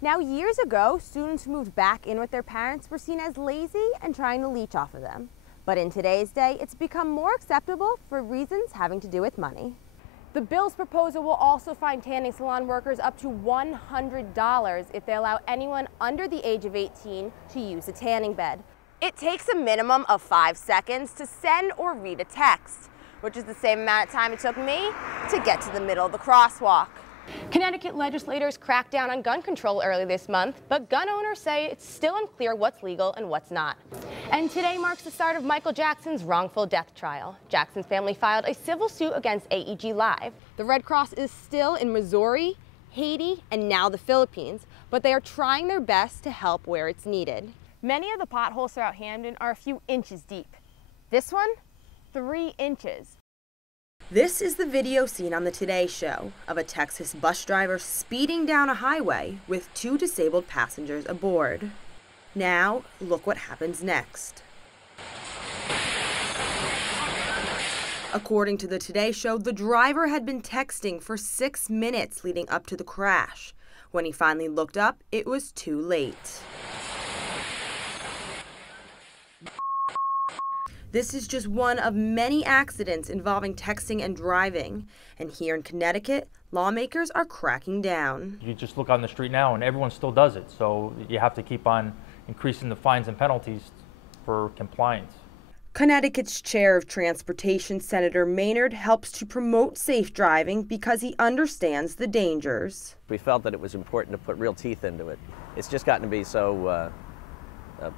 Now, years ago, students who moved back in with their parents were seen as lazy and trying to leech off of them. But in today's day, it's become more acceptable for reasons having to do with money. The bill's proposal will also fine tanning salon workers up to $100 if they allow anyone under the age of 18 to use a tanning bed. It takes a minimum of 5 seconds to send or read a text, which is the same amount of time it took me to get to the middle of the crosswalk. Connecticut legislators cracked down on gun control early this month, but gun owners say it's still unclear what's legal and what's not. And today marks the start of Michael Jackson's wrongful death trial. Jackson's family filed a civil suit against AEG Live. The Red Cross is still in Missouri, Haiti, and now the Philippines, but they are trying their best to help where it's needed. Many of the potholes throughout Hamden are a few inches deep. This one, 3 inches. This is the video seen on the Today Show of a Texas bus driver speeding down a highway with 2 disabled passengers aboard. Now, look what happens next. According to the Today Show, the driver had been texting for 6 minutes leading up to the crash. When he finally looked up, it was too late. This is just one of many accidents involving texting and driving. And here in Connecticut, lawmakers are cracking down. You just look on the street now and everyone still does it. So you have to keep on increasing the fines and penalties for compliance. Connecticut's chair of transportation, Senator Maynard, helps to promote safe driving because he understands the dangers. We felt that it was important to put real teeth into it. It's just gotten to be so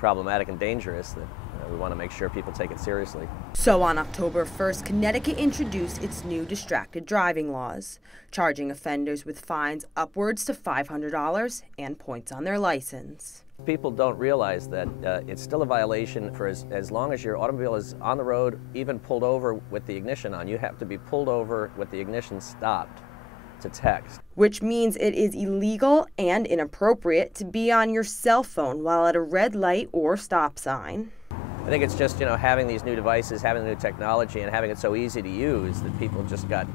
problematic and dangerous that we want to make sure people take it seriously. So on October 1st, Connecticut introduced its new distracted driving laws, charging offenders with fines upwards to $500 and points on their license. People don't realize that it's still a violation for as long as your automobile is on the road, even pulled over with the ignition on. You have to be pulled over with the ignition stopped to text. Which means it is illegal and inappropriate to be on your cell phone while at a red light or stop sign. I think it's just, having these new devices, having the new technology, and having it so easy to use that people just got,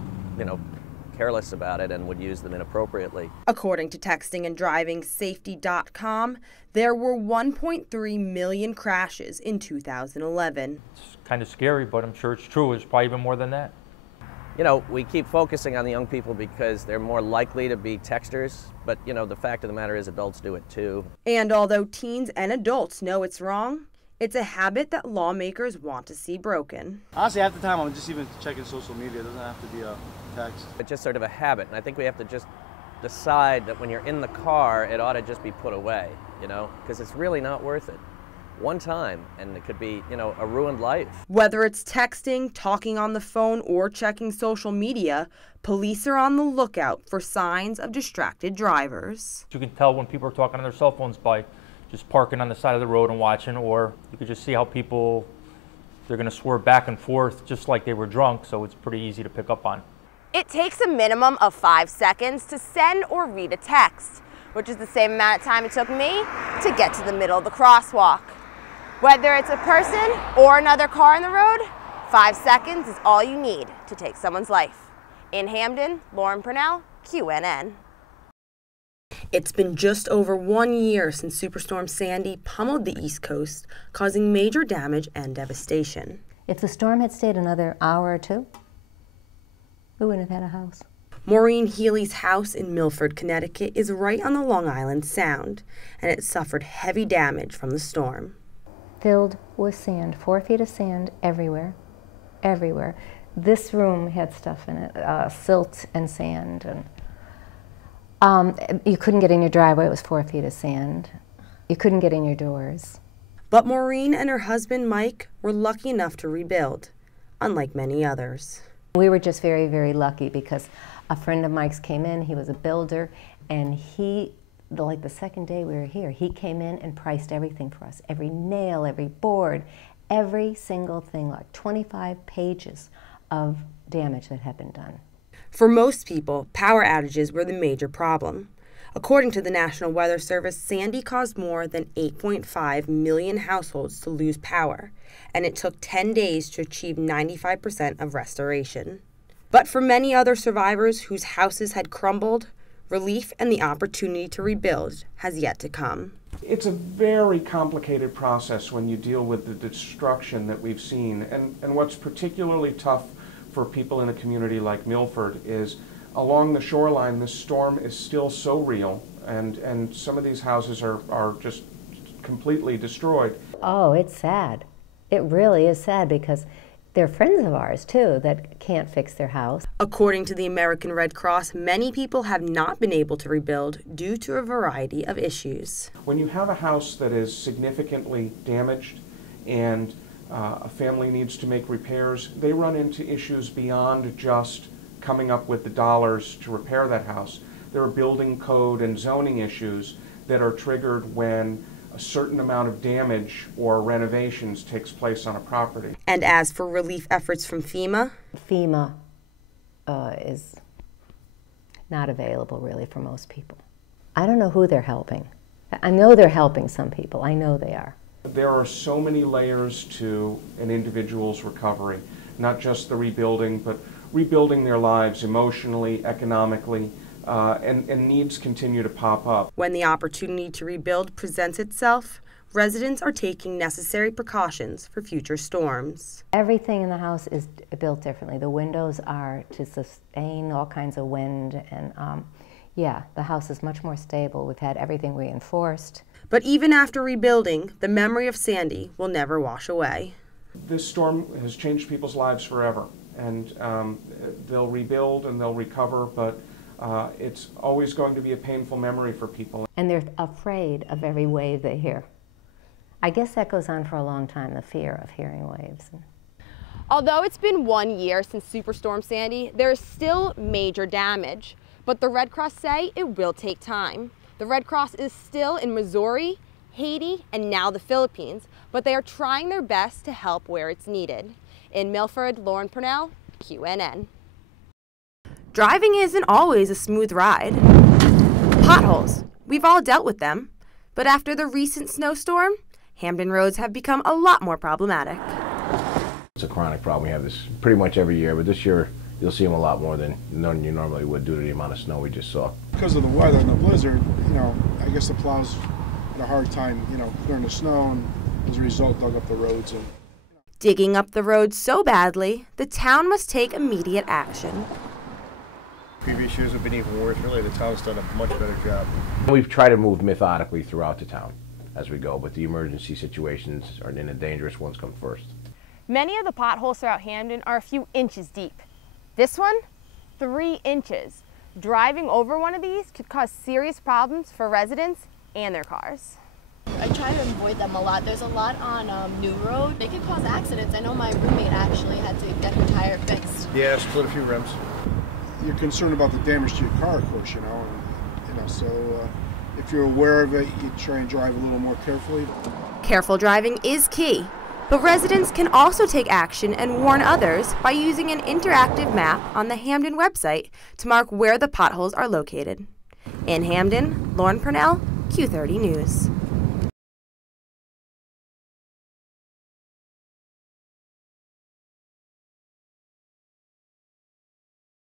careless about it and would use them inappropriately. According to texting and driving safety.com, there were 1.3 million crashes in 2011. It's kind of scary, but I'm sure it's true. It's probably even more than that. We keep focusing on the young people because they're more likely to be texters, but, the fact of the matter is adults do it too. And although teens and adults know it's wrong, it's a habit that lawmakers want to see broken. Honestly, half the time I'm just even checking social media. It doesn't have to be a text. It's just sort of a habit, and I think we have to just decide that when you're in the car, it ought to just be put away, because it's really not worth it. One time, and it could be, a ruined life. Whether it's texting, talking on the phone, or checking social media, police are on the lookout for signs of distracted drivers. You can tell when people are talking on their cell phones by just parking on the side of the road and watching, or you could just see how they're going to swerve back and forth just like they were drunk, so it's pretty easy to pick up on. It takes a minimum of 5 seconds to send or read a text, which is the same amount of time it took me to get to the middle of the crosswalk. Whether it's a person or another car on the road, 5 seconds is all you need to take someone's life. In Hamden, Lauren Pernal, QNN. It's been just over 1 year since Superstorm Sandy pummeled the East Coast, causing major damage and devastation. If the storm had stayed another hour or two, we wouldn't have had a house. Maureen Healy's house in Milford, Connecticut is right on the Long Island Sound, and it suffered heavy damage from the storm. Filled with sand, 4 feet of sand everywhere, everywhere. This room had stuff in it, silt and sand, and you couldn't get in your driveway. It was 4 feet of sand. You couldn't get in your doors. But Maureen and her husband Mike were lucky enough to rebuild, unlike many others. We were just very, very lucky because a friend of Mike's came in. He was a builder, and like the second day we were here, he came in and priced everything for us. Every nail, every board, every single thing, like 25 pages of damage that had been done. For most people, power outages were the major problem. According to the National Weather Service, Sandy caused more than 8.5 million households to lose power, and it took 10 days to achieve 95% of restoration. But for many other survivors whose houses had crumbled, relief and the opportunity to rebuild has yet to come. It's a very complicated process when you deal with the destruction that we've seen. And what's particularly tough for people in a community like Milford is along the shoreline, this storm is still so real, and some of these houses are just completely destroyed. Oh, it's sad. It really is sad because they're friends of ours, too, that can't fix their house. According to the American Red Cross, many people have not been able to rebuild due to a variety of issues. When you have a house that is significantly damaged and a family needs to make repairs, they run into issues beyond just coming up with the dollars to repair that house. There are building code and zoning issues that are triggered when a certain amount of damage or renovations takes place on a property. And as for relief efforts from FEMA? FEMA is not available really for most people. I don't know who they're helping. I know they're helping some people. I know they are. There are so many layers to an individual's recovery, not just the rebuilding, but rebuilding their lives emotionally, economically, and needs continue to pop up. When the opportunity to rebuild presents itself, residents are taking necessary precautions for future storms. Everything in the house is built differently. The windows are to sustain all kinds of wind, and yeah, the house is much more stable. We've had everything reinforced. But even after rebuilding, the memory of Sandy will never wash away. This storm has changed people's lives forever, and they'll rebuild and they'll recover, but it's always going to be a painful memory for people. And they're afraid of every wave they hear. I guess that goes on for a long time, the fear of hearing waves. Although it's been 1 year since Superstorm Sandy, there is still major damage. But the Red Cross say it will take time. The Red Cross is still in Missouri, Haiti, and now the Philippines, but they are trying their best to help where it's needed. In Milford, Lauren Pernal, QNN. Driving isn't always a smooth ride. Potholes, we've all dealt with them. But after the recent snowstorm, Hamden roads have become a lot more problematic. It's a chronic problem. We have this pretty much every year, but this year you'll see them a lot more than you normally would due to the amount of snow we just saw. Because of the weather and the blizzard, I guess the plows had a hard time, clearing the snow, and as a result dug up the roads. Digging up the roads so badly, the town must take immediate action. Previous years have been even worse. Really, the town's done a much better job. We've tried to move methodically throughout the town as we go, but the emergency situations and the dangerous ones come first. Many of the potholes throughout Hamden are a few inches deep. This one, 3 inches. Driving over one of these could cause serious problems for residents and their cars. I try to avoid them a lot. There's a lot on New Road. They could cause accidents. I know my roommate actually had to get her tire fixed. Yeah, split a few rims. You're concerned about the damage to your car, of course, so if you're aware of it, you try and drive a little more carefully. Careful driving is key, but residents can also take action and warn others by using an interactive map on the Hamden website to mark where the potholes are located. In Hamden, Lauren Pernal, Q30 News.